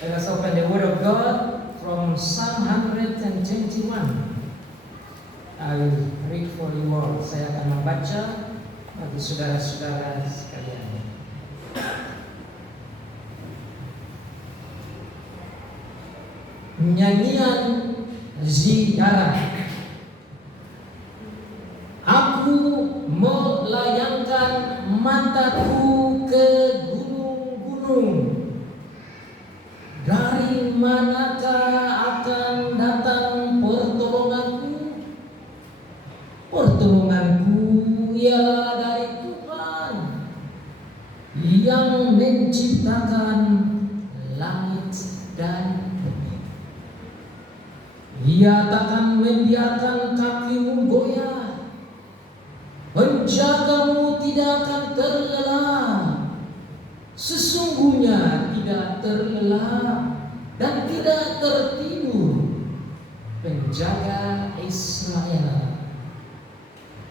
Let us open the Word of God from Psalm 121. I will read for you all. Saya akan membaca bagi saudara-saudara sekalian. Nyanyian ziarah. Aku melayangkan mataku ke gunung-gunung. Dari manakah akan datang pertolonganku? Pertolonganku ialah dari Tuhan yang menciptakan langit dan bumi. Ia takkan membiarkan kakimu goyah, penjagamu tidak akan terlelap. Sesungguhnya tidak terlelap dan tidak tertidur penjaga Israel.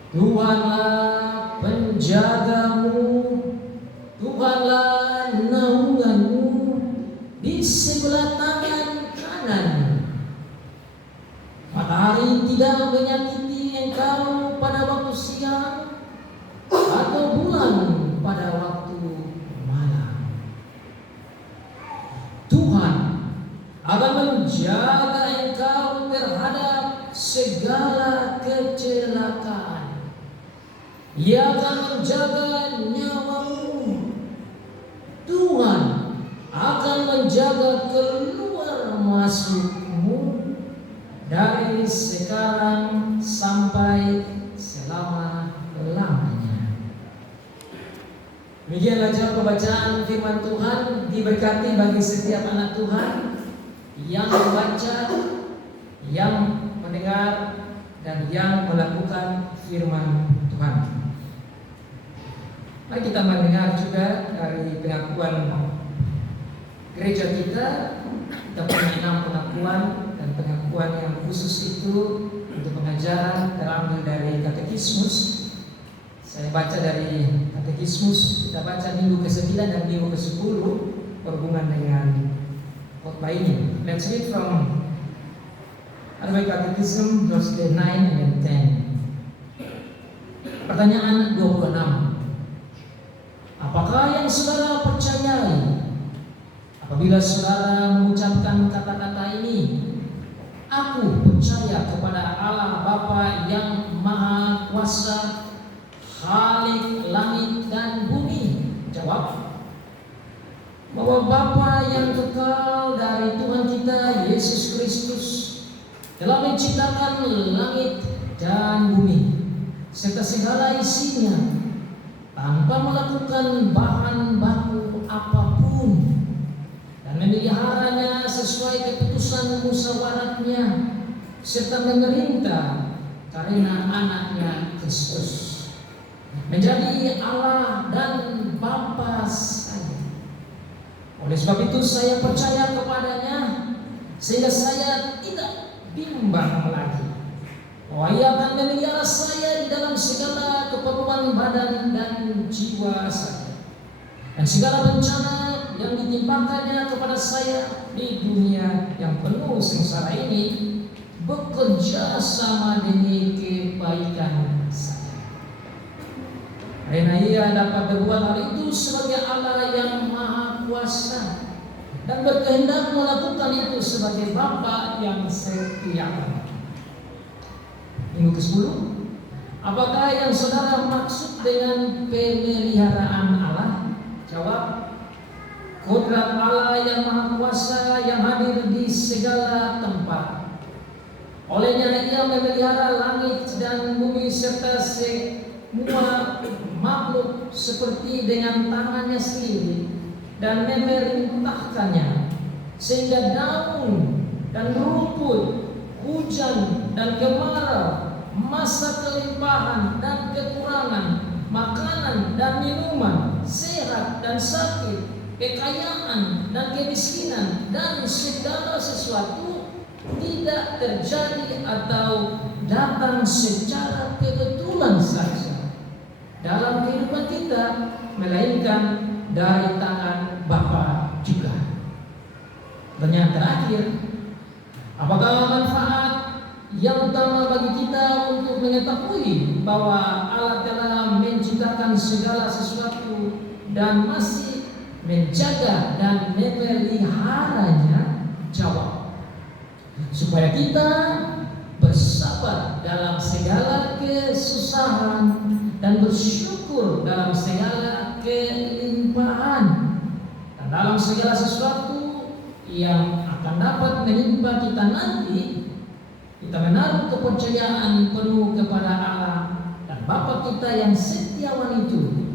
Tuhanlah penjagamu, Tuhanlah naunganmu di sebelah tangan kanan. Matahari tidak menyakiti engkau pada waktu siang, atau bulan pada waktu malam. Tuhan akan menjaga engkau terhadap segala kecelakaan. Ia akan menjaga nyawamu. Tuhan akan menjaga keluar masukmu dari sekarang sampai selama-lamanya. Demikianlah jawab pembacaan firman Tuhan. Diberkati bagi setiap anak Tuhan yang membaca, yang mendengar, dan yang melakukan firman Tuhan. Mari kita mendengar juga dari pengakuan gereja kita. Kita punya 6 pengakuan, dan pengakuan yang khusus itu untuk pengajaran terambil dari katekismus. Saya baca dari katekismus, kita baca minggu ke-9 dan minggu ke-10 berhubungan dengan khotbah ini. Let's read from Heidelberg Catechism, verse 9 and 10. Pertanyaan 26. Apakah yang saudara percayai apabila saudara mengucapkan kata-kata ini? Aku percaya kepada Allah Bapa yang Maha Kuasa, Khalik langit dan bumi. Jawab. Bahwa Bapa yang kekal dari Tuhan kita Yesus Kristus telah menciptakan langit dan bumi serta segala isinya tanpa melakukan bahan baku apapun, dan memeliharanya sesuai keputusan musyawaratnya, serta memerintah karena anaknya Kristus menjadi Allah dan Bapa saya. Oleh sebab itu saya percaya kepadanya, sehingga saya tidak bimbang lagi bahwa Ia akan memelihara saya di dalam segala keperluan badan dan jiwa saya, dan segala bencana yang ditimpakannya kepada saya di dunia yang penuh sengsara ini bekerja sama demi kebaikan saya. Karena Ia dapat berbuat hal itu sebagai Allah yang Maha Kuasa, dan berkehendak melakukan itu sebagai Bapa yang setia. Minggu ke-10. Apakah yang saudara maksud dengan pemeliharaan Allah? Jawab. Kodrat Allah yang Maha Kuasa yang hadir di segala tempat. Olehnya Ia memelihara langit dan bumi serta semua makhluk seperti dengan tangannya sendiri, dan memerintahkannya sehingga daun dan rumput, hujan dan kemarau, masa kelimpahan dan kekurangan, makanan dan minuman, sehat dan sakit, kekayaan dan kemiskinan, dan segala sesuatu tidak terjadi atau datang secara kebetulan saja dalam kehidupan kita, melainkan dari tangan Bapa juga. Pertanyaan terakhir, apakah manfaat yang utama bagi kita untuk mengetahui bahwa Allah telah menciptakan segala sesuatu dan masih menjaga dan memeliharanya? Jawab, supaya kita bersabar dalam segala kesusahan dan bersyukur dalam segala kelimpahan, dan dalam segala sesuatu yang akan dapat menimpa kita nanti, kita menaruh kepercayaan penuh kepada Allah dan Bapa kita yang setiawan itu,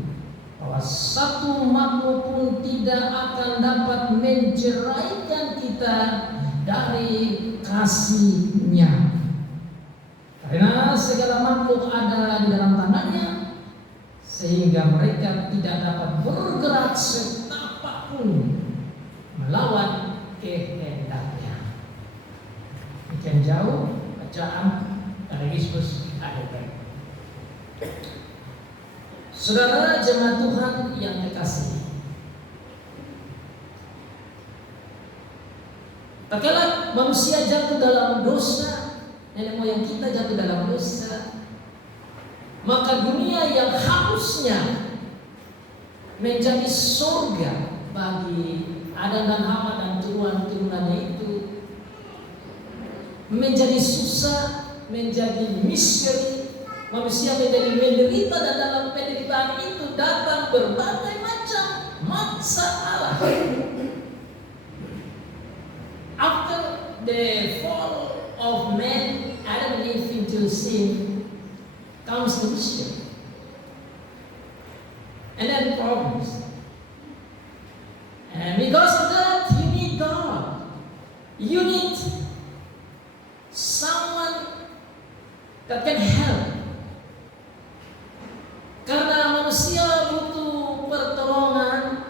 bahwa satu makhluk pun tidak akan dapat menceraikan kita dari kasih-Nya. Karena segala makhluk ada di dalam tangannya, sehingga mereka tidak dapat bergerak setapak pun melawan kehendaknya. Demikian jauh bacaan dari Yesus Adonai. Saudara jemaat Tuhan yang terkasih, tak kala manusia jatuh dalam dosa, nenek moyang kita jatuh dalam dosa, maka dunia yang harusnya menjadi surga bagi Adam dan Hawa dan turunan-turunannya itu menjadi susah, menjadi misteri. Manusia menjadi menderita, dan dalam penderitaan itu datang berbagai macam masalah. After the fall of man, Adam and Eve into sin, comes the mission, and then problems. And because of that, you need God. You need someone that can help. Karena manusia butuh pertolongan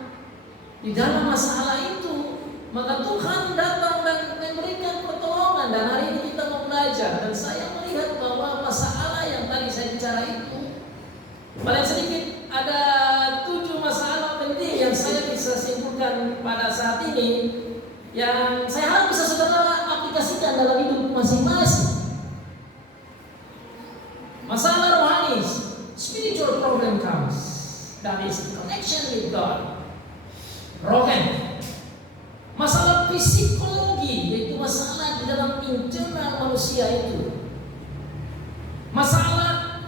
di dalam masalah itu, maka Tuhan datang dan memberikan pertolongan. Dan hari ini kita mau belajar, dan saya melihat bahwa masalah yang tadi saya bicara itu, paling sedikit ada 7 masalah penting yang saya bisa simpulkan pada saat ini, yang saya harap bisa saudara aplikasikan dalam hidup masing-masing. Masalah rohani, spiritual problem comes, that is connection with God, broken. Masalah psikologi, yaitu masalah di dalam internal manusia itu. Masalah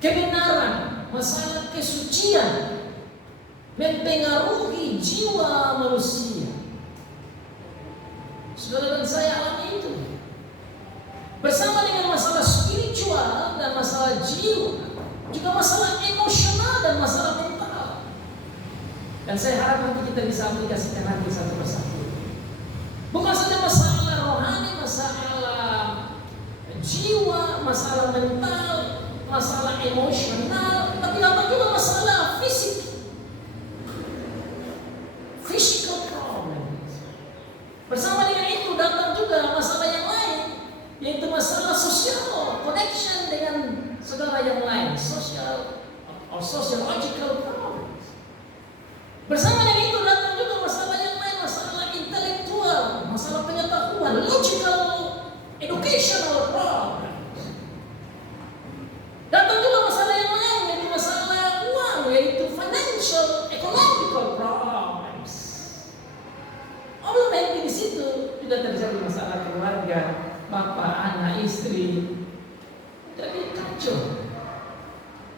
kebenaran, masalah kesucian mempengaruhi jiwa manusia. Saudara dan saya alami itu. Bersama dengan masalah spiritual dan masalah jiwa, juga masalah emosional dan masalah mental. Dan saya harap nanti kita bisa aplikasikan nanti satu persatu. Bukan saja masalah rohani, masalah jiwa, masalah mental, masalah emosional, tapi apa juga masalah fisik. Physical problems. Bersama dengan itu datang juga masalah yang lain, yaitu masalah sosial, connection dengan saudara yang lain, social or sociological problems. Bersama dengan itu datang juga masalah yang lain, masalah intelektual, masalah pengetahuan, logical, educational problems. Datang juga masalah yang lain, yaitu masalah uang, yaitu financial, economical problems. Allah nanti di situ juga terjadi masalah keluarga, bapak, anak, istri, jadi kacau.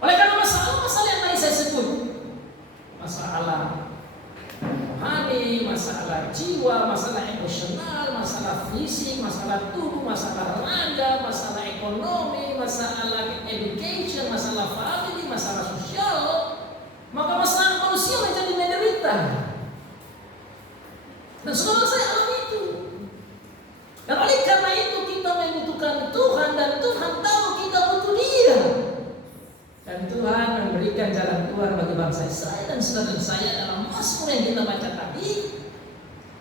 Oleh karena masalah yang tadi saya sebut, masalah rohani, masalah jiwa, masalah emosional, masalah fisik, masalah tubuh, masalah raga, masalah ekonomi, masalah education, masalah family, masalah sosial, maka masalah manusia menjadi menderita. Dan saudara saya alami itu. Dan oleh karena itu kita membutuhkan Tuhan, dan Tuhan tahu kita butuh Dia. Dan Tuhan memberikan jalan keluar bagi bangsa Israel dan saudara saya dalam Mazmur yang kita baca tadi.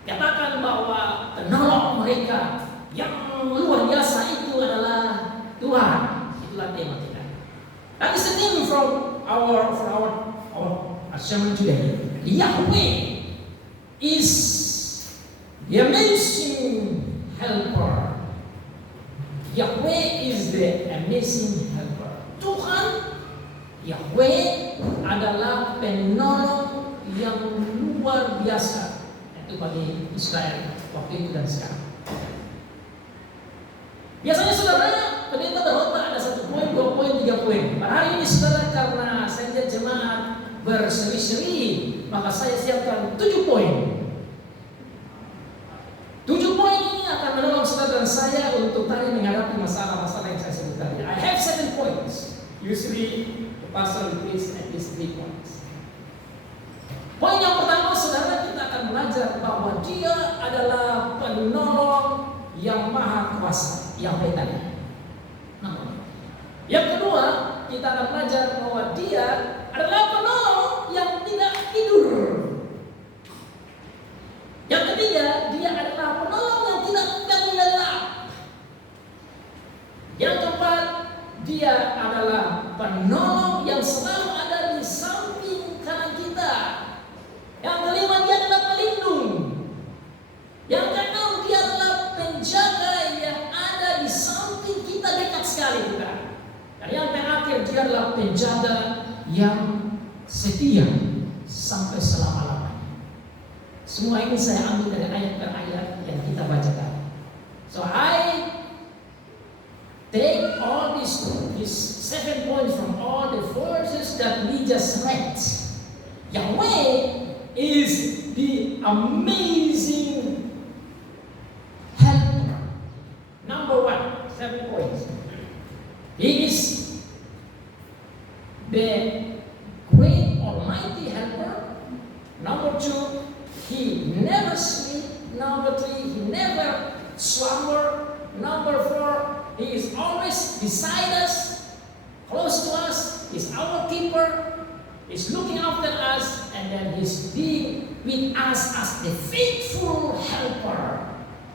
Katakan bahwa penolong mereka yang luar biasa itu adalah Tuhan. Itulah tema kita. That is the theme from our sermon today. Yahweh is The amazing helper. Yahweh is the amazing helper. Tuhan Yahweh adalah penolong yang luar biasa. Itu bagi Israel waktu itu dan sekarang. Biasanya saudara, pendeta berkhotbah ada 1 poin, 2 poin, 3 poin. Pada hari ini saudara, karena saya lihat jemaat berseri-seri, maka saya siapkan 7 poin. 7 poin ini akan menolong saudara dan saya untuk tadi menghadapi masalah-masalah yang saya sebut tadi. I have 7 points. Usually the pastor repeats at least 3 points. Poin yang pertama, saudara, kita akan belajar bahwa Dia adalah penolong yang maha kuasa, yang tadi. Yang kedua, kita akan belajar bahwa Dia adalah penolong yang tidak tidur. Yang ketiga, Dia adalah penolong yang tidak terlelap. Yang keempat, Dia adalah penolong yang selalu ada di samping kanan kita. Yang kelima, Dia adalah pelindung. Yang keenam, Dia adalah penjaga yang ada di samping kita, dekat sekali kita. Dan yang terakhir, Dia adalah penjaga yang setia sampai selama-lamanya. Semua ini saya ambil dari ayat per ayat yang kita bacakan. So I take all these 7 points from all the verses that we just read. Yahweh is the amazing helper. Number 1, 7 points. He is the great almighty helper. Number 2, He never sleep. Number 3, He never slumber. Number 4, He is always beside us, close to us. He's our keeper. He's looking after us, and then He's being with us as the faithful helper.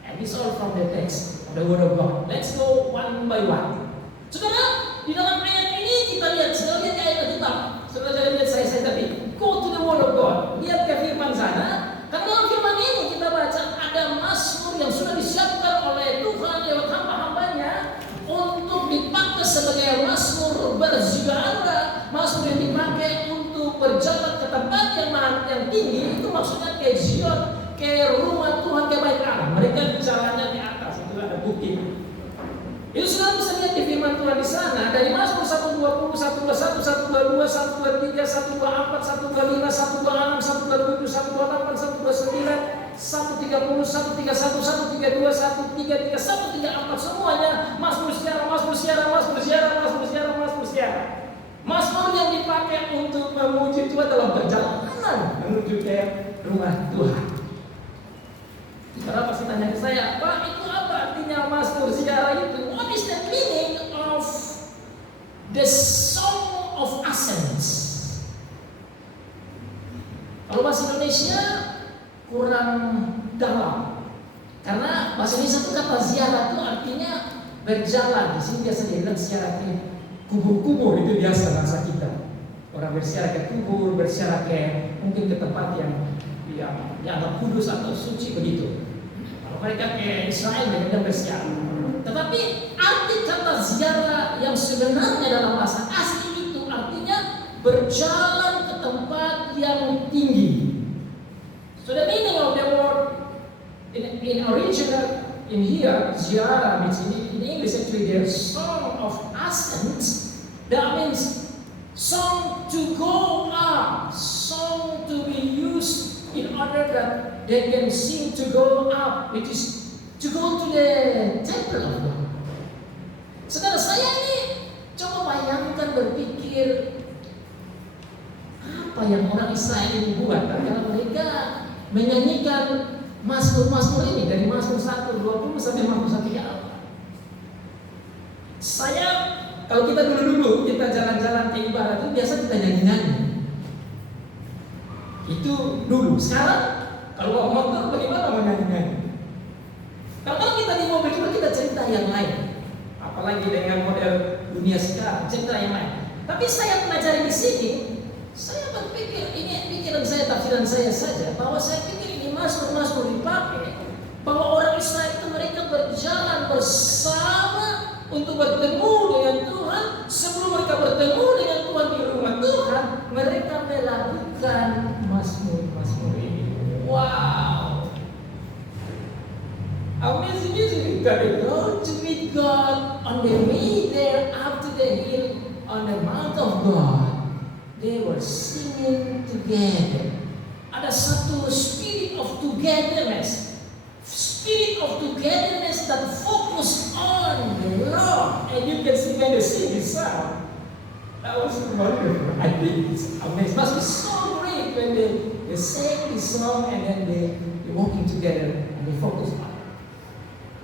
And it's all from the text of the Word of God. Let's go one by one. Saudara, di dalam ayat ini kita lihat, saudara lihat ayat Alkitab. Saudara jangan lihat saya tadi. Go to the Word of God. Lihat ke firman sana. Karena dalam firman ini kita baca ada mazmur yang sudah disiapkan oleh Tuhan lewat hamba-hambanya untuk dipakai sebagai mazmur berziarah, mazmur yang dipakai untuk berjalan ke tempat yang tinggi. Itu maksudnya ke Zion, ke rumah Tuhan, ke bait Allah. Mereka jalannya di atas, itu ada bukit. Itu sudah bisa lihat di firman Tuhan di sana dari Mazmur 120, 121, 122, 123, 124, 125, 126, 127, 128, 129, 130, 131, 132, 133, 134, semuanya Mazmur siara, Mazmur siara, Mazmur siara, Mazmur siara, Mazmur siara. Mazmur yang dipakai untuk memuji Tuhan dalam perjalanan menuju ke rumah Tuhan. Saudara pasti tanya ke saya, Pak, itu apa artinya Mazmur siara itu? What is the meaning of the Song of Ascents? Kalau bahasa Indonesia kurang dalam, karena bahasa Indonesia itu kata ziarah itu artinya berjalan. Di sini biasa dibilang ziarah ke kubur-kubur, itu biasa bahasa kita. Orang berziarah ke kubur, berziarah ke mungkin ke tempat yang dianggap kudus atau suci begitu. Kalau mereka ke Israel mereka berziarah. Tetapi arti kata ziarah yang sebenarnya dalam bahasa asli itu artinya berjalan ke tempat yang tinggi. So the meaning of the word in original in here ziarah means in English actually the song of ascent. That means song to go up, song to be used in order that they can sing to go up, which is to go to the temple of God. Saudara, saya ini coba bayangkan berpikir apa yang orang Israel ini buat karena mereka menyanyikan mazmur-mazmur ini dari Mazmur 1:20 sampai Mazmur 1:3. Saya kalau kita dulu kita jalan-jalan ke ibarat itu biasa kita nyanyi-nyanyi. Itu dulu. Sekarang kalau motor bagaimana menyanyi-nyanyi? Kalau kita di mobil juga kita cerita yang lain. Apalagi dengan model dunia sekarang, cerita yang lain. Tapi saya pelajari di sini, saya berpikir ini pikiran saya, tafsiran saya saja, bahwa saya pikir ini mazmur dipakai bahwa orang Israel itu mereka berjalan bersama untuk bertemu dengan Tuhan. Sebelum mereka bertemu dengan Tuhan di rumah Tuhan, mereka melakukan mazmur ini. Wow, amazing, isn't it? They go to meet God on the way there up to the hill on the mount of God. They were singing together. Ada satu spirit of togetherness that focus on the Lord. And you can see when they sing this song. That was wonderful. I think it's amazing. It must be so great when they sing this song and then they're walking together and they focus on it.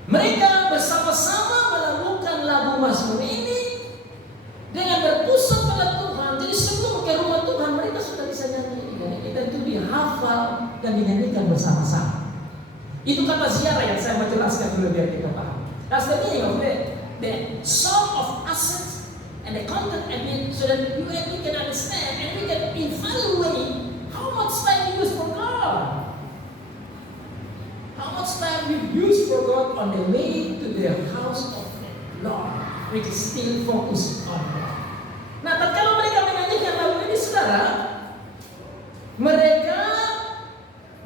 Mereka bersama-sama melakukan lagu mazmur ini dengan berpusat pada Tuhan. Jadi sebelum ke rumah Tuhan mereka sudah bisa nyanyi. Dan kita itu dihafal dan dinyanyikan bersama-sama. Itu kata ziarah yang saya mau jelaskan dulu biar kita paham. That's the meaning of the song of ascent and the content of it, so that you and me can understand and we can evaluate how much time we use for God. How much time we use for God on the way to the house of the Lord, which is still focused on God. Nah, tatkala mereka menyanyikan lagu ini, saudara, mereka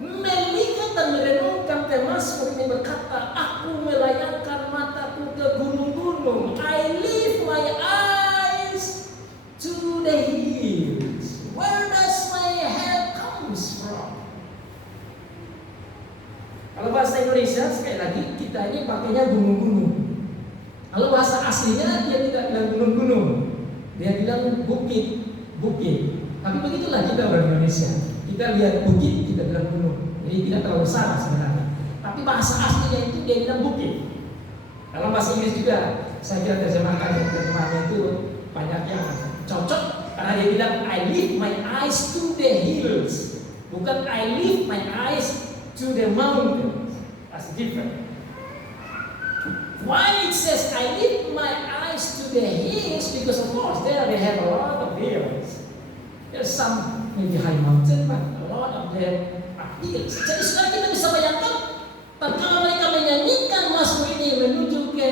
melihat dan merenungkan mazmur ini berkata, aku melayangkan mataku ke gunung-gunung. I lift my eyes to the hills. Where does my help comes from? Kalau bahasa Indonesia, sekali lagi, kita ini pakainya gunung-gunung. Kalau bahasa aslinya, dia tidak bilang gunung-gunung. Dia bilang bukit. Tapi begitulah kita orang Indonesia. Kita lihat bukit, kita bilang gunung. Jadi tidak terlalu salah sebenarnya. Tapi bahasa aslinya itu dia bilang bukit. Dalam bahasa Inggris juga, saya kira terjemahannya itu banyak yang cocok. Karena dia bilang, I lift my eyes to the hills. Bukan I lift my eyes to the mountains. That's different. Why it says I lift my eyes to the hills? Because of course there they have a lot of hills. There's some maybe high mountain, but a lot of them are hills. Jadi sekarang kita bisa bayangkan, tatkala mereka menyanyikan mazmur ini menuju ke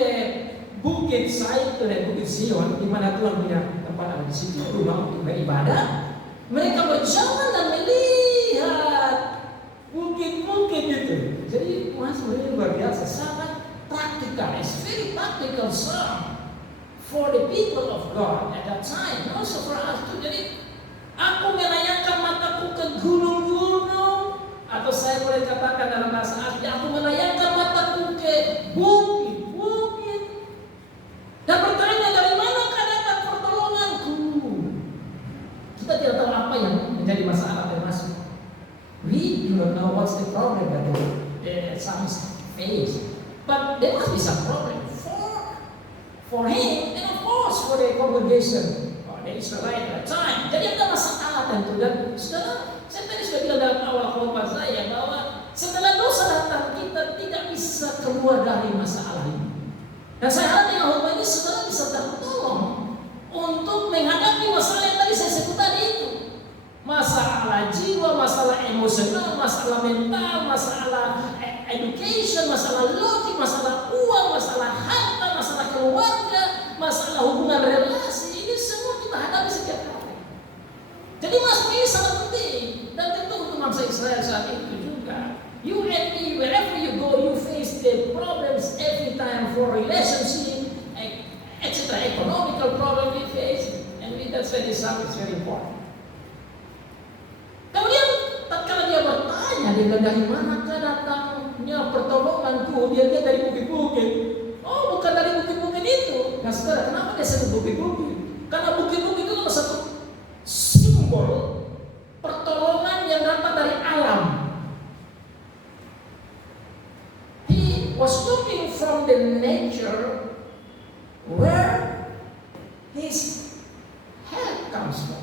Bukit Said dan Bukit Sion, di mana Tuhan punya tempat ada di situ, rumah untuk beribadah. Mereka berjalan dan melihat bukit-bukit itu. Jadi mazmur ini luar biasa, sangat practical. It's very practical song for the people of God at that time. Also for us too. Jadi aku melayangkan mataku ke gunung-gunung, atau saya boleh katakan dalam bahasa asli, aku melayangkan mataku ke bukit-bukit dan bertanya, dari manakah datang pertolonganku? Kita tidak tahu apa yang menjadi masalah dari mazmur. We do not know what's the problem that the psalmist face. But there must be some problem for him and of course for the congregation or the Israelite at that time. Jadi ada masalah tentu, dan saudara, saya tadi sudah bilang dalam awal khotbah saya bahwa setelah dosa datang kita tidak bisa keluar dari masalah ini. Dan saya harap dengan khotbah ini saudara bisa tertolong untuk menghadapi masalah yang tadi saya sebut tadi itu. Masalah jiwa, masalah emosional, masalah mental, masalah education, masalah logik, masalah uang, masalah harta, masalah keluarga, masalah hubungan relasi. Ini semua kita hadapi setiap hari. Jadi mazmur ini sangat penting, dan tentu untuk bangsa Israel saat itu juga. You and me, wherever you go, you face the problems every time for relationship, etc. Economical problem we face, and that's why this is very important. Kemudian tatkala dia bertanya, dia bilang, dari manakah datangnya pertolonganku? Dia lihat dari bukit-bukit. Oh, bukan dari bukit-bukit itu. Nah saudara, kenapa dia sebut bukit-bukit? Karena bukit-bukit itu adalah satu simbol pertolongan yang datang dari alam. He was looking from the nature where his help comes from.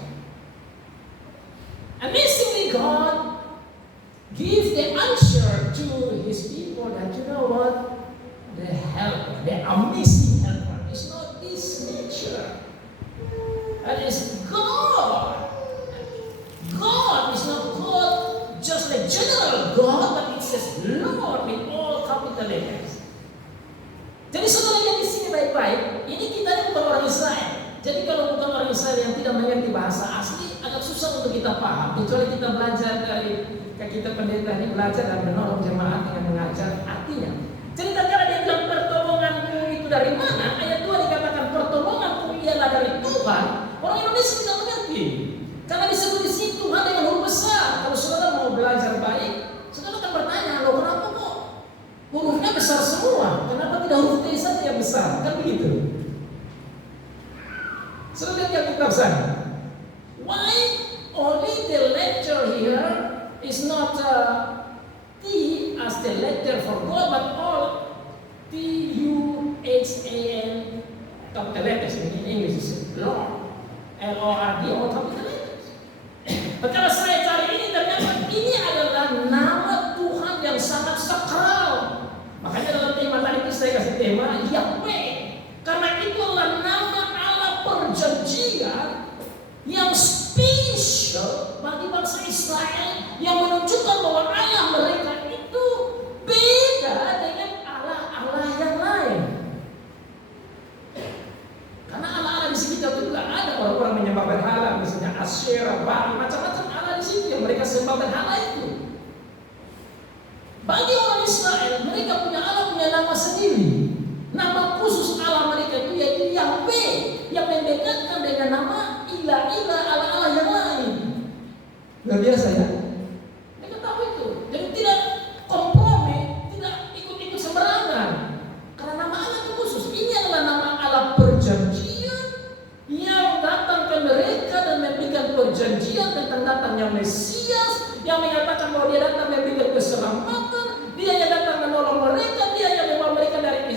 Amazingly, God gives the answer to His people that, you know what, the helper, the amazing helper, is not this nature. That is God. God is not God just like general God, but it says Lord with all the letters. Jadi saudara yang di sini baik-baik, ini kita ini bukan orang Israel. Jadi kalau bukan orang Israel yang tidak mengerti bahasa asli, agak susah untuk kita paham. Kecuali kita belajar dari kita pendeta ini belajar dan menolong jemaat dengan mengajar artinya. Jadi kalau dia bilang pertolonganku itu dari mana? Ayat 2 dikatakan pertolonganku ialah dari Tuhan. Orang Indonesia tidak mengerti. Karena disebut di situ Tuhan dengan huruf besar. Kalau saudara mau belajar baik, saudara akan bertanya, loh kenapa kok hurufnya besar semua? Kenapa tidak huruf T saja yang besar? Kan begitu. Saudara lihat kitab sana. Why only the letter here is not T as the letter for God, but all T-U-H-A-N capital letters. In English is Lord, L-O-R-D, all capital letters. Kalau saya cari ini ternyata ini adalah nama Tuhan yang sangat sakral. Makanya dalam tema tadi itu saya kasih tema Yahweh. Karena itu adalah nama Allah perjanjian yang spesial bagi bangsa Israel, yang menunjukkan bahwa Allah mereka itu beda dengan Allah-Allah yang lain. Karena Allah-Allah di sini itu juga ada orang-orang menyembah berhala, misalnya Asyera, Baal, macam-macam Allah di sini yang mereka sembah berhala itu. Bagi orang Israel, mereka punya Allah punya nama sendiri. Nama khusus Allah mereka itu yaitu Yahweh, yang membedakan dengan nama ilah-ilah Allah-Allah yang lain. Luar biasa ya. Mereka tahu itu. Jadi tidak kompromi, tidak ikut-ikut sembarangan. Karena nama Allah itu khusus. Ini adalah nama Allah perjanjian yang datang ke mereka dan memberikan perjanjian tentang datangnya Mesias, yang mengatakan bahwa dia datang memberikan keselamatan, dia yang datang menolong mereka, dia yang membawa mereka dari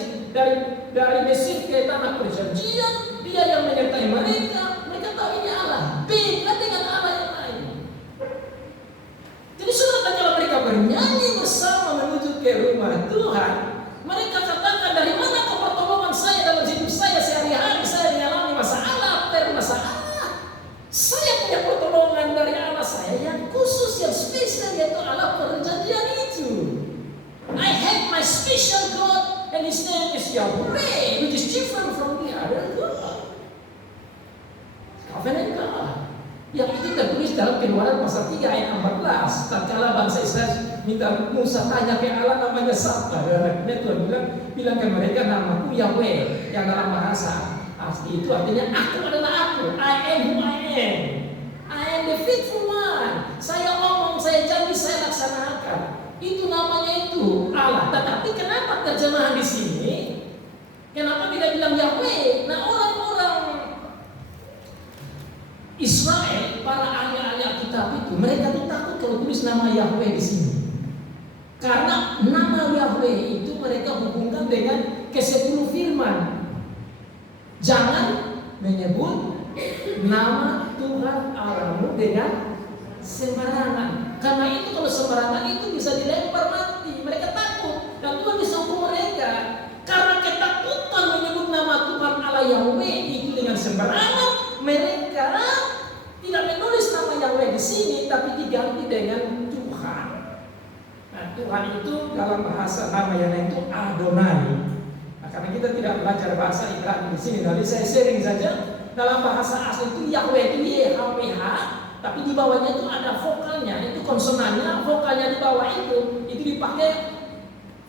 Mesir ke tanah perjanjian, dia yang menyertai mereka. Mereka tahu ini Allah, beda dengan Allah yang lain. Jadi saudara, kalau mereka bernyanyi bersama menuju ke rumah Tuhan, mereka katakan, dari mana kau pertolongan saya dalam hidup saya sehari-hari? Saya mengalami masalah, bermasalah. Saya punya pertolongan dari Allah saya yang khusus, yang spesial, yaitu Allah perjanjian itu. I have my special God, and His name is Yahweh, which is different from the other God. Covenant God. Yang itu tertulis dalam Keluaran pasal 3 ayat 14. Tatkala bangsa Israel minta Musa tanya ke Allah namanya siapa, dan Tuhan bilang ke mereka, namaku Yahweh, yang dalam bahasa asli itu artinya aku adalah aku. I am who I am. I am the faithful one. Saya ngomong, saya janji, saya laksanakan. Itu namanya itu Allah. Tetapi kenapa terjemahan di sini? Kenapa tidak bilang Yahweh? Nah, orang-orang Israel, para ahli-ahli Alkitab itu, mereka tuh takut kalau tulis nama Yahweh di sini. Karena nama Yahweh itu mereka hubungkan dengan ke-10 firman. Jangan menyebut nama Tuhan Allahmu dengan sembarangan. Karena itu kalau sembarangan itu bisa dilempar mati. Mereka takut dan Tuhan bisa hukum mereka. Karena ketakutan menyebut nama Tuhan Allah Yahweh itu dengan sembarangan, mereka tidak menulis nama Yahweh di sini, tapi diganti dengan Tuhan. Nah, Tuhan itu dalam bahasa nama yang lain itu Adonai. Nah, karena kita tidak belajar bahasa Ibrani di sini, jadi saya sharing saja. Dalam bahasa asli itu Yahweh itu YHWH, tapi di bawahnya itu ada vokalnya, itu konsonannya, vokalnya di bawah itu dipakai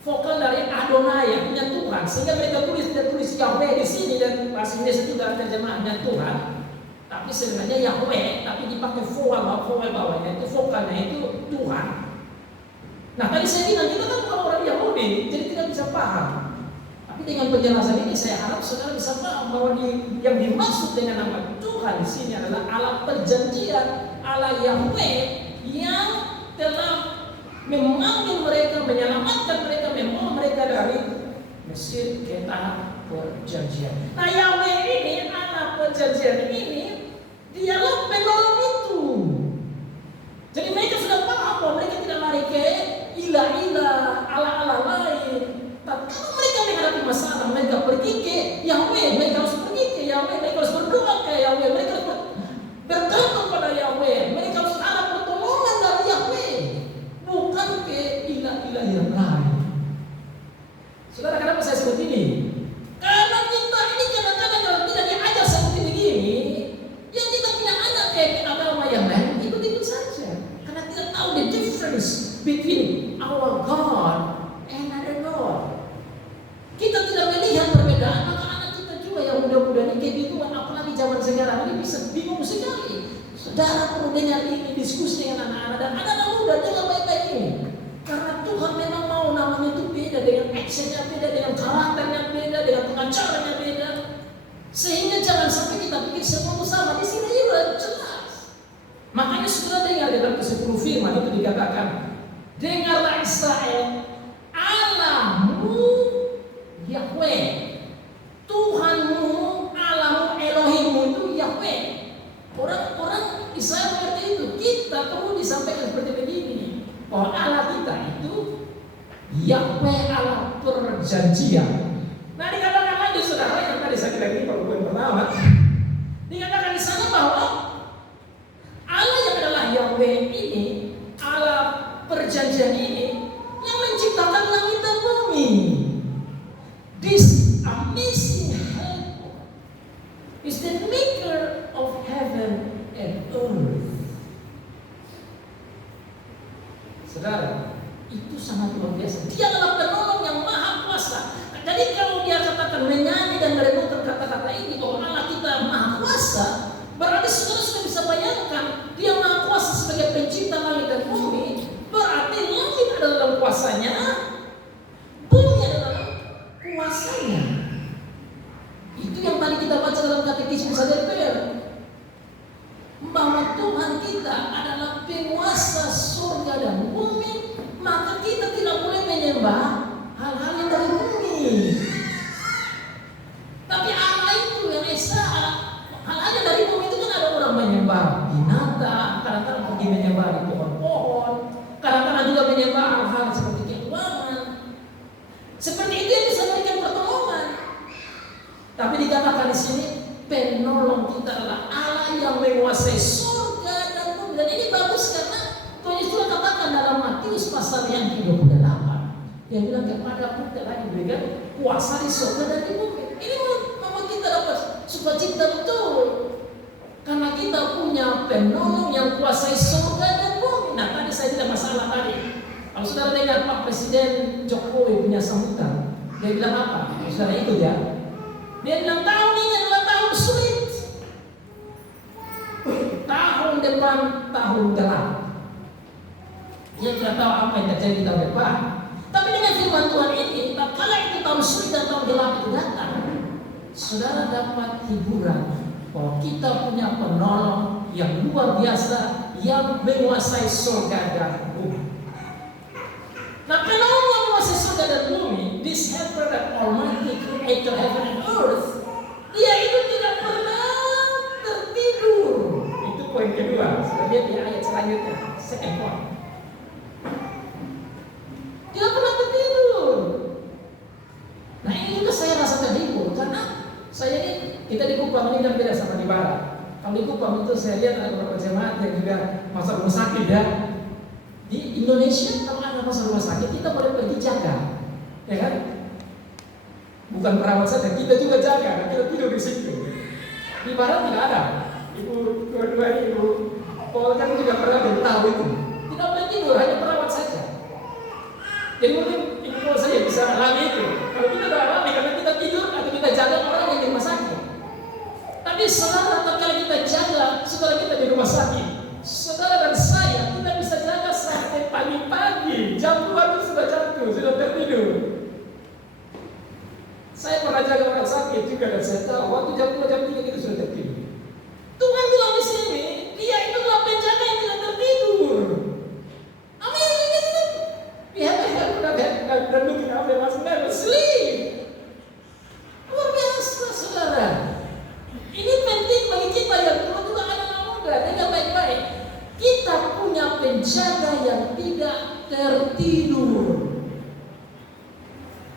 vokal dari Adonai, artinya Tuhan. Sehingga mereka tulis Yahweh di sini, dan bahasa Indonesia itu dalam terjemahannya Tuhan. Tapi sebenarnya Yahweh, tapi dipakai vokal bawahnya itu vokalnya itu Tuhan. Nah, tadi saya bilang kita kan bukan orang Yahudi, jadi tidak bisa paham. Tapi dengan penjelasan ini saya harap saudara bisa paham bahwa yang dimaksud dengan nama Tuhan di sini adalah Allah perjanjian, Allah Yahweh yang telah memanggil mereka, menyelamatkan mereka, membawa mereka dari Mesir ke tanah perjanjian. Nah, Yahweh ini, Allah perjanjian ini, dialah penolong itu. Jadi mereka sudah paham bahwa mereka tidak lari ke ilah-ilah, Allah-Allah lain. Tapi kalau mereka menghadapi masalah, mereka pergi ke Yahweh, mereka harus pergi ke Yahweh, mereka harus berdoa ke Yahweh, mereka harus bergantung pada Yahweh, mereka harus ada pertolongan dari Yahweh, bukan ke ilah-ilah yang lain. our God another God. Kita tidak melihat perbedaan, maka anak kita juga yang muda-muda ini kebingungan, apalagi zaman sekarang ini bisa bingung sekali. Saudara perlu dengar ini, diskusi dengan anak-anak dan anak-anak muda dengar baik-baik ini. Karena Tuhan memang mau namanya itu beda, dengan actionnya beda, dengan karakternya beda, dengan pengacaranya beda. Sehingga jangan sampai kita pikir semua itu sama. Di sini juga jelas. Makanya sudah dengar dalam ke-10 firman itu dikatakan, dengarlah Israel, Allahmu Yahweh, Tuhanmu, Allahmu, Elohimmu itu Yahweh. Orang-orang Israel mengerti itu. Kita perlu disampaikan seperti begini, bahwa Allah kita itu Yahweh, Allah perjanjian. Nah, dikatakan lagi saudara yang tadi saya kira ini poin pertama, dikatakan di sana bahwa Allah yang adalah Yahweh ini, Allah perjanjian ini, yang menciptakan langit dan bumi. This amazing help is the maker of heaven and earth. Saudara, itu sangat luar biasa. Dia adalah penolong yang maha kuasa. Jadi kalau dia katakan menyanyi dan merenungkan kata-kata ini bahwa Allah kita maha kuasa, berarti saudara sudah bisa bayangkan dia maha kuasa sebagai pencipta langit dan bumi. Berarti langit adalah dalam kuasanya, bumi adalah dalam kuasanya. Itu yang tadi kita baca dalam katekismus SDPR, bahwa Tuhan kita adalah penguasa surga dan bumi, maka kita tidak boleh menyembah hal-hal yang dari bumi. Tapi Allah itu yang esa, hal-hal yang dari bumi itu kan ada orang menyembah binatang, kadang-kadang pergi menyembah di pohon-pohon, kadang-kadang juga menyembah hal-hal seperti keuangan. Seperti itu yang bisa memberikan pertolongan. Tapi dikatakan di sini, penolong kita adalah Allah yang menguasai surga dan bumi. Dan ini bagus karena Tuhan Yesus katakan dalam Matius pasal yang 38. Yang bilang kepadamu telah diberikan kuasa di surga dan di bumi. Ini memang kita dapat sukacita betul. Karena kita punya penolong yang kuasai surga dan bumi. Nah, tadi saya tidak masalah tadi. Kalau saudara dengar Pak Presiden Jokowi punya sambutan, dia bilang apa? Saudara itu ya. Dia bilang tahun ini adalah tahun sulit. Tahun depan tahun gelap. Dia tidak tahu apa yang terjadi di tahun depan. Tapi dengan firman Tuhan ini, kala itu tahun sulit dan tahun gelap itu datang, saudara dapat hiburan bahwa kita punya penolong yang luar biasa yang menguasai surga dan bumi. Nah, penolong yang menguasai surga dan bumi, this helper that Almighty Creator heaven and earth, dia itu tidak pernah tertidur. Itu poin kedua. Sudah lihat di ayat selanjutnya, second point. Dia pernah tertidur. Nah, ini juga saya rasa terhibur karena saya ini, kita di Kupang ini kan beda sama di Barat. Kalau di Kupang itu saya lihat ada beberapa jemaat yang juga masuk rumah sakit ya. Di Indonesia kalau ada masuk rumah sakit kita boleh pergi jaga, ya kan? Bukan perawat saja, kita juga jaga, kita tidur di situ. Di Barat tidak ada. Ibu dua-dua ini, Ibu Paul kan juga pernah tahu itu. Tidak boleh tidur, hanya perawat saja. Jadi mungkin Ibu Paul saja bisa alami itu. Kalau kita tidak alami, karena kita tidur atau kita jaga orang yang di rumah sakit. Tapi saudara, kalau kita jaga saudara kita di rumah sakit, saudara dan saya tidak bisa jaga sampai pagi-pagi. Jam 2 itu sudah jatuh, sudah tertidur. Saya pernah jaga orang sakit juga dan saya tahu waktu jam 2 jam 3 itu sudah tertidur. Tuhan bilang di sini, dia itu adalah penjaga yang tidak tertidur. Amin. We have dan looking after us never sleep. Luar biasa saudara. Ini penting bagi kita yang tua anak muda. Dengar baik-baik. Kita punya penjaga yang tidak tertidur.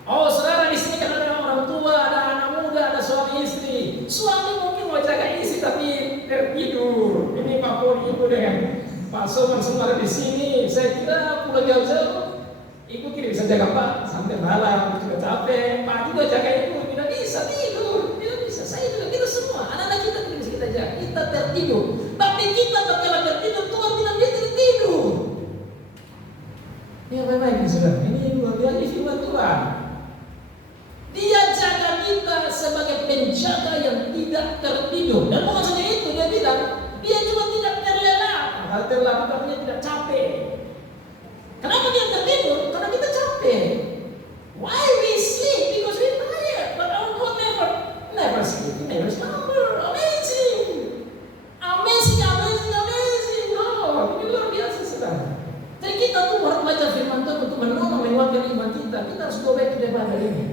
Oh saudara, di sini kan ada orang tua, ada anak muda, ada suami istri. Suami mungkin mau jaga istri tapi tertidur. Ini Pak Poli, Ibu dengan Pak Soman semua ada di sini. Saya kira pulang jauh-jauh, Ibu kira bisa jaga Pak sampai malam, juga capek. Pak juga jaga Ibu, tidak bisa tidur, tidak bisa. Saya juga, kita semua, anak-anak kita tidak bisa kita jaga. Kita tertidur. Tapi kita terkala tertidur, Tuhan bilang dia tertidur. Dia baik-baik saudara. Ini luar biasa firman Tuhan. Dia jaga kita sebagai penjaga yang tidak tertidur. Dan bukan saja itu, dia bilang, dia juga tidak terlelap. Hal terlelap itu artinya tidak capek. Kenapa dia tertidur? Karena kita capek. Why we sleep? Because we tired. But our God never sleep. He never slumber. Amazing. Amazing, amazing, amazing. Oh, ini luar biasa saudara. Jadi kita tuh harus belajar firman Tuhan untuk menolong menguatkan iman kita. Kita harus go back to the Bible ini.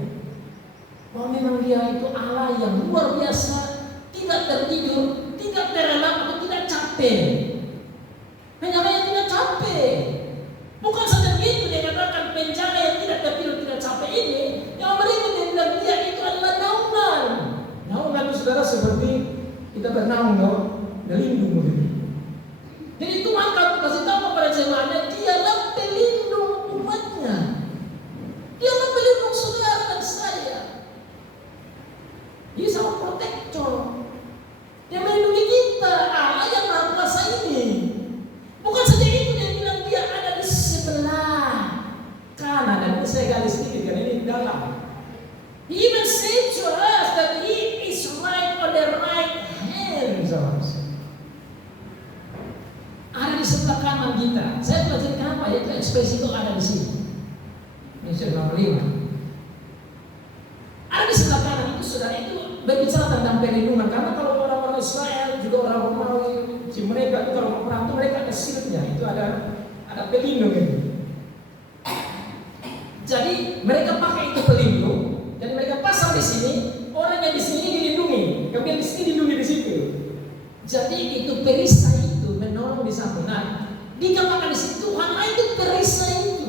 Bahwa memang dia itu Allah yang luar biasa, tidak tertidur, tidak terlelap, atau tidak capek. Penjaga yang tidak capek. Bukan saja itu, dia katakan penjaga yang tidak tertidur, tidak capek ini. Yang berikut dia bilang dia itu adalah naungan. Naungan itu saudara seperti kita bernaung dong, berlindung begitu. Jadi Tuhan kasih tahu kepada jemaatnya, dialah pelindung umatnya. Dialah pelindung saudara dan saya. Dia sama protektor. Dia melindungi kita. Allah yang Maha Kuasa ini. Bukan saja itu, dia bilang dia ada di sebelah kanan. Dan ini saya gali sedikit karena ini dalam. He even said to us that he is right on the right hand. Ada di sebelah kanan kita. Saya belajar kenapa ya ekspresi itu ada di sini. Ini sudah nomor 5. Ada di sebelah kanan itu saudara, itu berbicara tentang perlindungan. Karena kalau orang-orang Israel juga orang Romawi, mereka itu kalau perang itu mereka ada shieldnya, itu ada pelindung itu. Jadi mereka pakai itu pelindung, jadi mereka pasang di sini. Orang yang di sini dilindungi, yang di sini dilindungi di situ. Jadi itu perisai itu menolong di samping. Nah, dikatakan di situ Tuhan itu perisai itu.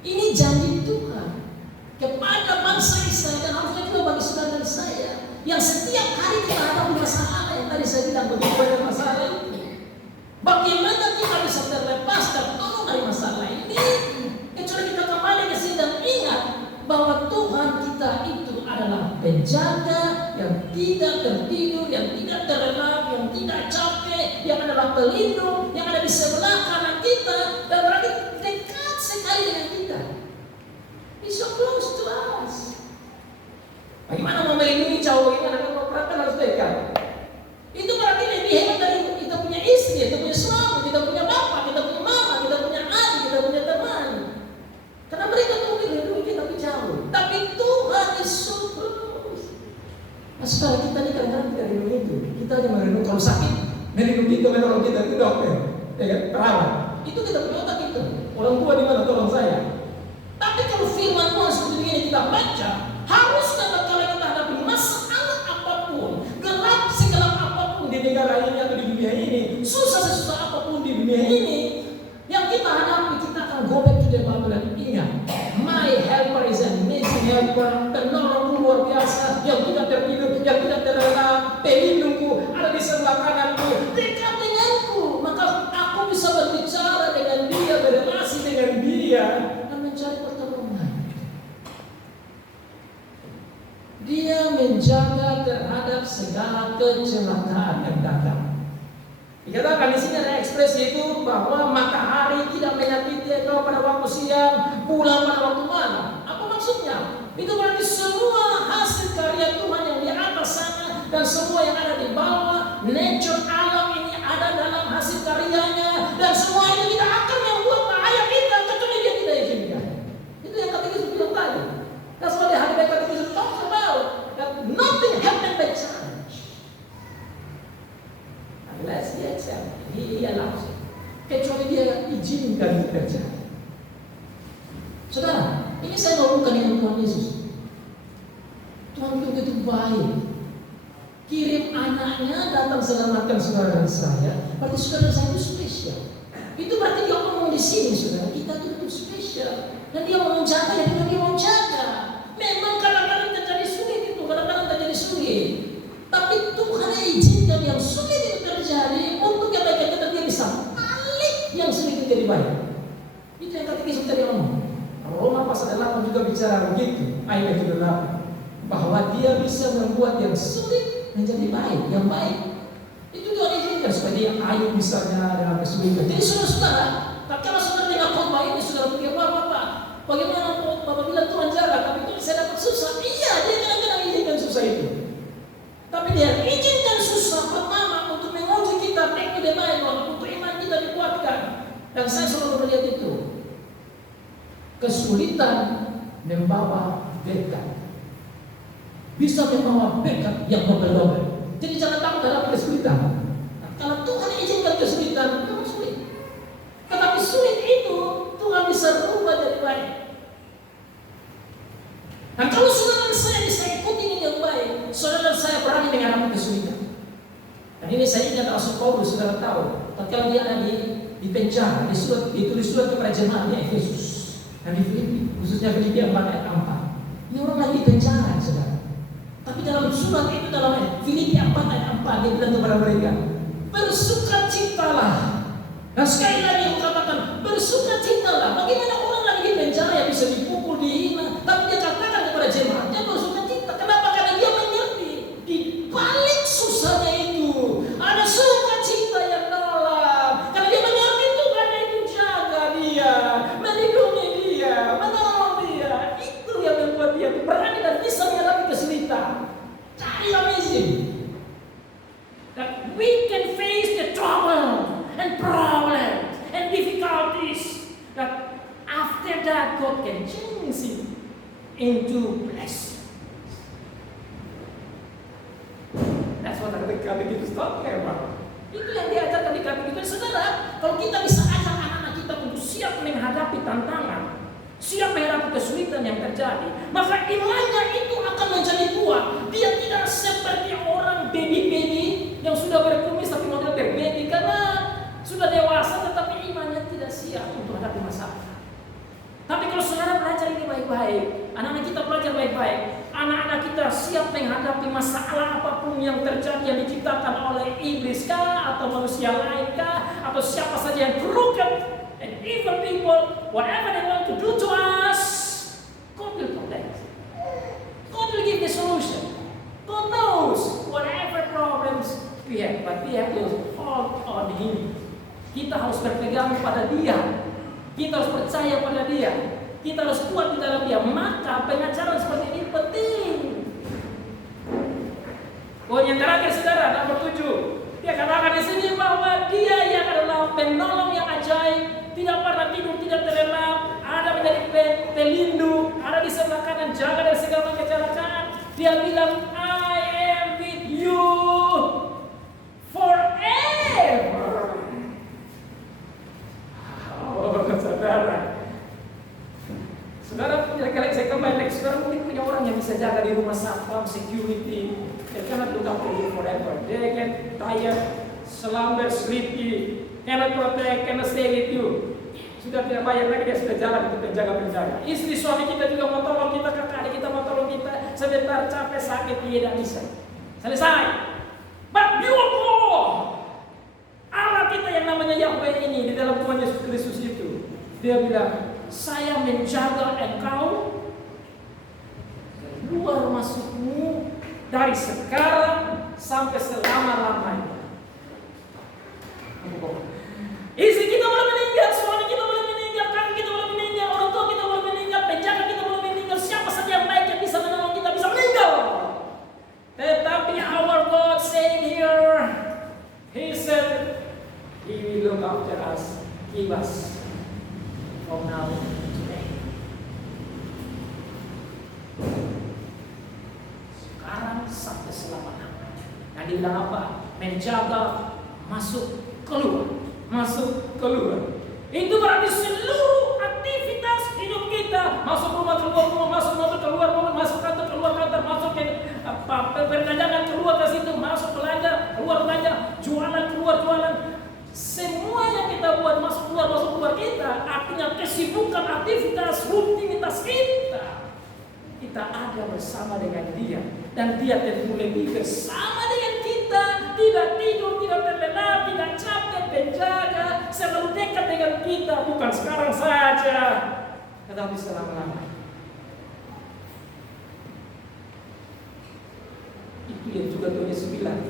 Ini janji Tuhan kepada bangsa Israel dan harusnya juga bagi saudara dan saya yang setiap hari kita hadapi masalah yang tadi saya bilang begitu banyak masalah itu. Bagaimana kita bisa terlepas dan tolong dari masalah ini? Kecuali kita kembali ke sini dan ingat bahwa Tuhan kita itu adalah penjaga yang tidak tertidur, yang tidak terlelap, yang tidak capek, yang adalah pelindung, yang ada di sebelah kanan kita dan berarti dekat sekali dengan kita. He's so close to us. Bagaimana mau melindungi jauh? Bagaimana kalau perhatian harus dekat? Itu berarti lebih hebat dari kita punya istri, kita punya suami, kita punya bapak, kita punya mama, kita punya adik, kita punya teman. Karena mereka tuh melindungi kita lebih jauh. Tapi Tuhan is so close. Nah, sekarang kita ini kadang-kadang tidak melindungi itu. Kita hanya melindungi kalau sakit, melindungi itu menolong kita itu dokter, ya kan? Perawat. Itu kita punya otak itu. Orang tua di mana tolong saya. Tapi kalau firman Tuhan seperti ini kita baca, harusnya kalau kita hadapi masalah apapun, gelap segelap apapun di negara ini atau di dunia ini, susah sesusah apapun di dunia ini, yang kita hadapi, kita akan go back to the Bible dan ingat, my helper is an amazing helper, penolongku luar biasa, yang tidak tertidur, yang tidak terlelap, pelindungku ada di sebelah kananku, dekat denganku, maka aku bisa berbicara dengan dia, berrelasi dengan dia, mencari pertolongan. Dia menjaga terhadap segala kecelakaan yang datang. Dikatakan di sini ada ekspresi itu bahwa matahari tidak menyakiti engkau pada waktu siang, bulan pada waktu malam. Apa maksudnya? Itu berarti semua hasil karya Tuhan yang di atas sana dan semua yang ada di bawah, nature alam ini ada dalam hasil karyanya dan semua itu tidak akan membuat bahaya kita kecuali dia tidak izinkan. Itu yang katekismus bilang tadi. That's what the Hadith Catechism talks about. That nothing happened by chance. Unless he accepts, he allows it. Kecuali dia izinkan itu terjadi. Saudara, ini saya ngomongkan dengan Tuhan Yesus. Tuhan begitu baik. Kirim anaknya datang selamatkan saudara dan saya. Berarti saudara dan saya itu spesial. Itu berarti dia ngomong di sini, saudara. Kita itu spesial. Dan dia mau menjaga, dan dia mau jaga. Memang kadang-kadang terjadi sulit itu, kadang-kadang terjadi sulit. Tapi Tuhan izinkan yang sulit itu terjadi untuk yang baik kita dia bisa balik yang sulit itu jadi baik. Itu yang katekismus tadi ngomong. Roma pasal 8 juga bicara begitu, ayat 8, bahwa dia bisa membuat yang sulit menjadi baik, yang baik. Itu Tuhan izinkan supaya dia Ayub misalnya dalam kesulitan. Jadi saudara-saudara, kalau saudara dengar khotbah ini, saudara Bagaimana Bapak bilang Tuhan jaga, tapi kalau saya dapat susah, iya dia kadang-kadang izinkan susah itu. Tapi dia izinkan susah pertama untuk menguji kita, take the Bible, untuk iman kita dikuatkan. Dan saya selalu melihat itu. Kesulitan membawa berkat. Bisa membawa berkat yang dobel-dobel. Jadi jangan takut hadapi kesulitan. Nah, kalau Tuhan izinkan kesulitan, memang sulit. Tetapi sulit itu Tuhan bisa rubah jadi baik. Nah, kalau saudara saya bisa ikuti ini yang baik, saudara saya berani menghadapi kesulitan. Dan ini saya ingat Rasul Paulus, saudara tahu, tatkala dia ada di penjara, ditulis surat kepada jemaatnya Efesus dan di Filipi, khususnya Filipi 4 ayat 4. Ini orang lagi di penjara, saudara. Tapi dalam surat itu, dalam Filipi 4 ayat 4, dia bilang kepada mereka, bersukacitalah. Nah, sekali lagi dia katakan, bersukacitalah. Bagaimana orang lagi di penjara bisa dipukul, dihina, tapi dia katakan kepada jemaatnya bersukacita. Kenapa? Karena dia mengerti di balik susahnya itu ada sukacita yang dalam. Karena dia mengerti Tuhan itu jaga dia, melindungi dia, menolong dia. Itu yang membuat dia berani dan bisa menghadapi kesulitan. Cari amazing. That we can face the trouble and problems and difficulties. That after that God can change it into blessing. That's what the catechism is talking about. Itu yang diajarkan di catechism. Saudara, kalau kita bisa ajak anak-anak kita untuk siap menghadapi tantangan, siap menghadapi kesulitan yang terjadi, maka imannya itu akan menjadi kuat. Dia tidak seperti orang baby yang sudah berkumis tapi model baby karena sudah dewasa tetapi imannya tidak siap untuk menghadapi masalah. Tapi kalau saudara belajar ini baik-baik, anak-anak kita belajar baik-baik, anak-anak kita siap menghadapi masalah apapun yang terjadi yang diciptakan oleh iblis kah, atau manusia lain kah, atau siapa saja yang crooked and evil people, whatever they want to do to us, God will protect. God will give the solution. God knows whatever problems we have, but we have to hold on Him. Kita harus berpegang pada Dia. Kita harus percaya pada Dia. Kita harus kuat di dalam Dia. Maka pengajaran seperti ini penting. Poin yang terakhir, saudara, nomor 7. Dia katakan di sini bahwa Dia yang adalah penolong yang ajaib, tidak pernah tidur, tidak terlelap, ada menjadi pelindung, ada di sebelah kanan, jaga dari segala kecelakaan. Dia bilang, I am with you forever. Saudara, kira-kira saya kembali lagi, saudara mungkin punya orang yang bisa jaga di rumah satpam, security. They cannot look after you forever. They can tired, slumber, sleepy, cannot protect, cannot stay with you. Sudah tidak bayar lagi, dia sudah jalan untuk penjaga-penjaga. Istri suami kita juga mau tolong kita, kakak adik kita mau tolong kita. Sebentar capek, sakit, dia tidak bisa. Selesai. But you Allah, Allah kita yang namanya Yahweh ini di dalam Tuhan Yesus Kristus itu, Dia bilang, saya menjaga engkau keluar masukmu dari sekarang sampai selama-lamanya. Istri kita boleh meninggal, suami kita boleh meninggal, kakak kita boleh meninggal, orang tua kita boleh meninggal, penjaga kita boleh meninggal, siapa saja yang baik yang bisa menolong kita bisa meninggal. Tetapi our God said here, He said, He will look after us, give us from now today. Sekarang sampai selama-lamanya. Yang dibilang apa? Menjaga, masuk, keluar. Masuk, keluar. Itu berarti seluruh aktivitas hidup kita. Masuk rumah, keluar rumah, masuk mobil, keluar mobil, masuk kantor, keluar kantor, masuk ke perdagangan, keluar ke situ, masuk belanja, keluar belanja, jualan, keluar jualan. Semua yang kita buat masuk keluar kita, artinya kesibukan aktivitas rutinitas kita. Kita ada bersama dengan Dia, dan Dia tentu lebih bersama dengan kita. Tidak tidur, tidak terlelap, tidak capek, penjaga, selalu dekat dengan kita, bukan sekarang saja, tetapi selama-lamanya. Itu yang juga Tuhan Yesus bilang,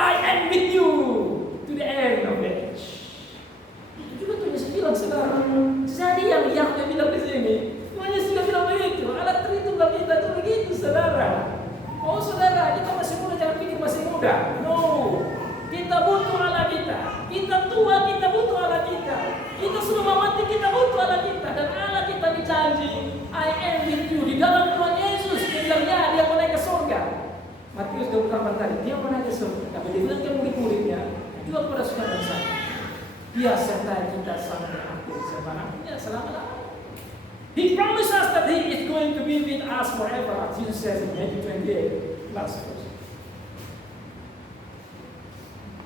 I am with you to the end of the age. Itu juga Tuhan Yesus bilang, saudara. Jadi yang Yahweh 38 tadi, dia mau naik ke surga. Tapi dia bilang ke murid-muridnya, juga kepada saudara saya, dia sertai kita sampai akhir zaman. Artinya selama-lamanya. He promised us that He is going to be with us forever, as Jesus says in Matthew 28, last verse.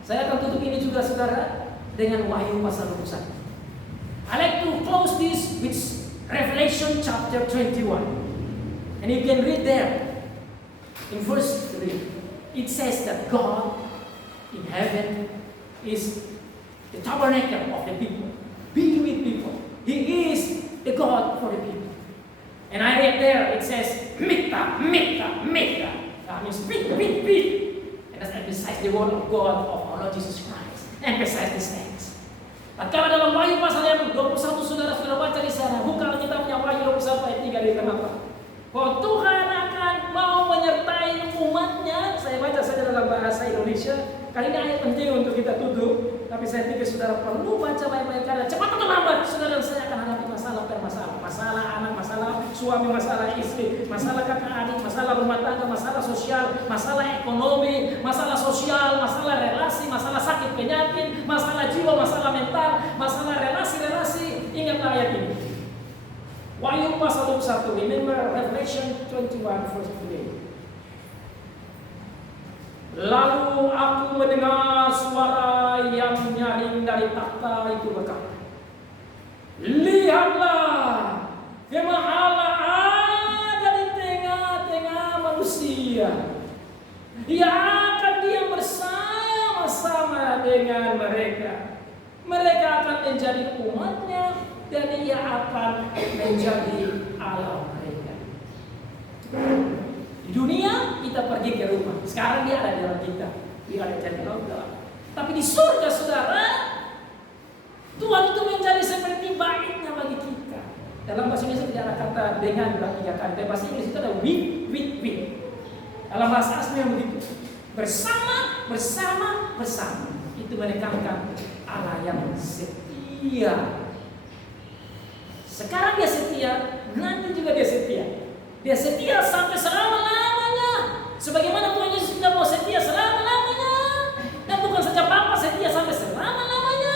Saya akan tutup ini juga, saudara, dengan Wahyu pasal 21. I like to close this with Revelation chapter 21. And you can read there in verse 3. It says that God in heaven is the tabernacle of the people, being with people. He is the God for the people. And I read there, it says, Mita, Mita, Mita. That means big. And that's emphasize the word of God of our Lord Jesus Christ. Emphasize these things. Kalau dalam Wahyu pasal yang 21, saudara-saudara baca di sana, buka kitabnya Wahyu 21 ayat 3 dari kenapa? Bahwa Tuhan akan mau menyertai umatnya. Saya baca saja dalam bahasa Indonesia. Kali ini ayat penting untuk kita tutup. Tapi saya pikir saudara perlu baca baik-baik karena cepat atau lambat saudara saya akan hadapi masalah per masalah. Masalah anak, masalah suami, masalah istri, masalah kakak adik, masalah rumah tangga, masalah sosial, masalah ekonomi, masalah sosial, masalah relasi, masalah sakit penyakit, masalah jiwa, masalah mental, masalah relasi-relasi. Ingatlah ayat ini. Wahyu pasal 21, remember Revelation 21 verse 3. Lalu aku mendengar suara yang nyaring dari takhta itu berkata, lihatlah, Firman Allah ada di tengah-tengah manusia. Ia akan diam bersama-sama dengan mereka. Mereka akan menjadi umatnya dan Ia akan menjadi Allah mereka. Di dunia kita pergi ke rumah. Sekarang Dia ada di dalam kita. Dia ada jadi Allah. Tapi di surga, saudara, Tuhan itu menjadi seperti baiknya bagi kita. Dalam bahasa Indonesia tidak ada kata dengan berarti kali. Dalam bahasa Inggris itu ada with. Dalam bahasa asli yang begitu. Bersama. Itu menekankan Allah yang setia. Sekarang Dia setia, nanti juga Dia setia. Dia setia sampai selama-lamanya. Sebagaimana Tuhan Yesus sudah mau setia selama-lamanya. Dan bukan saja Bapa setia sampai selama-lamanya.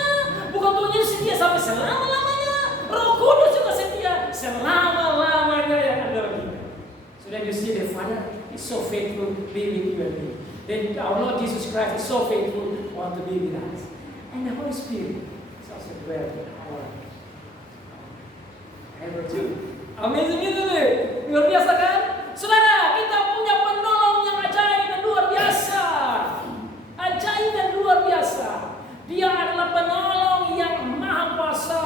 Bukan Tuhan Yesus setia sampai selama-lamanya. Roh Kudus juga setia selama-lamanya yang ada dalam kita. So then you see the Father is so faithful to be with you and me. Then our Lord Jesus Christ is so faithful want to be with us. And the Holy Spirit is also dwell in our ever too. Amazing itu deh, luar biasa kan? Saudara, kita punya penolong yang ajaib dan luar biasa. Ajaib dan luar biasa. Dia adalah penolong yang maha kuasa.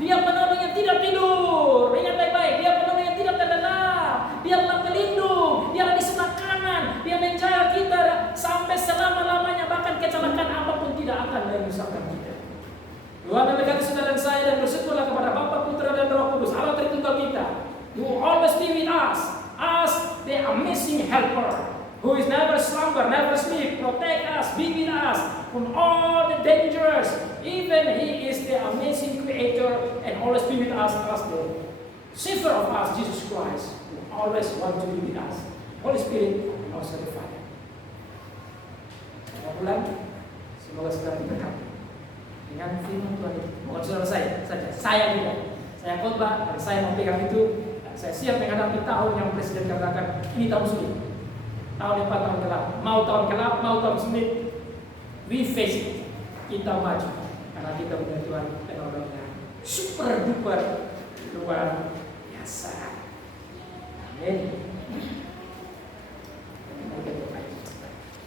Dia penolong yang tidak tidur. Ingat baik-baik, Dia penolong yang tidak terlelap. Dia adalah pelindung. Dia ada di sebelah kanan. Dia menjaga kita sampai selama-lamanya. Bahkan kecelakaan apapun tidak akan menyusahkan kita. Tuhan memberkati saudara dan saya dan bersyukurlah kepada Bapa, Putra dan Roh Kudus, Allah Tritunggal kita. You always be with us as the amazing helper who is never slumber, never sleep, protect us, be with us from all the dangers. Even He is the amazing Creator and always be with us as the Savior of us, Jesus Christ, who always want to be with us. Holy Spirit and also the Father. Selamat pulang. Semoga saudara diberkati dengan firman Tuhan itu. Bukan saudara saya saja, saya juga. Saya khotbah dan saya memegang itu. Dan saya siap menghadapi tahun yang Presiden katakan ini tahun sulit. Tahun 4 tahun gelap. Mau tahun gelap, mau tahun sulit. We face it. Kita maju. Karena kita punya Tuhan penolongnya super duper luar biasa. Amin.